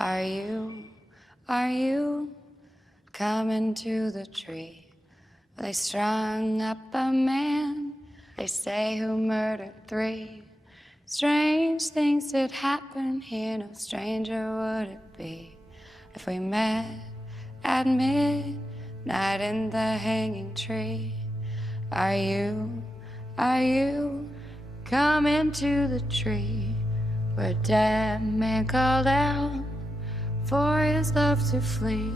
Are you coming to the tree? They strung up a man, they say, who murdered 3. Strange things did happen here, no stranger would it be if we met at midnight in the hanging tree. Are you coming to the tree where a dead man called out for his love to flee?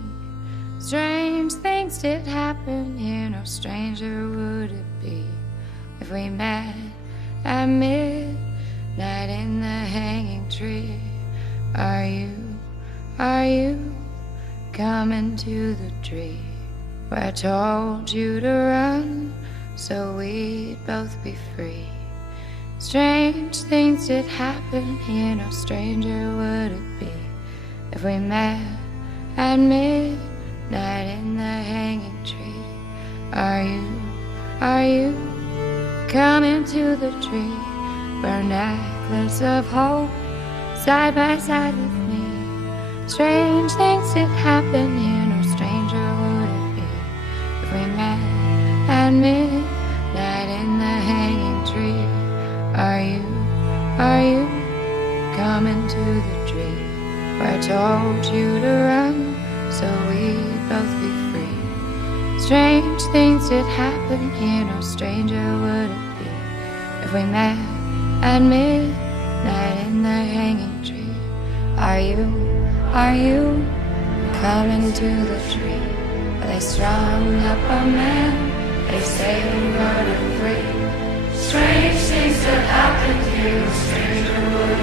Strange things did happen here, no stranger would it be if we met at midnight in the hanging tree. Are you coming to the tree where I told you to run so we'd both be free? Strange things did happen here, no stranger would it be if we met at midnight in the hanging tree. Are you coming to the tree where a necklace of hope side by side with me? Strange things did happen here, no stranger would it be if we met at midnight in the hanging tree. Are you coming to the tree where I told you to run so we'd both be free? Strange things did happen here, no stranger would it be if we met at midnight in the hanging tree. Are you coming to the tree where they strung up a man, they say he murdered 3? Strange things that happened here, no stranger would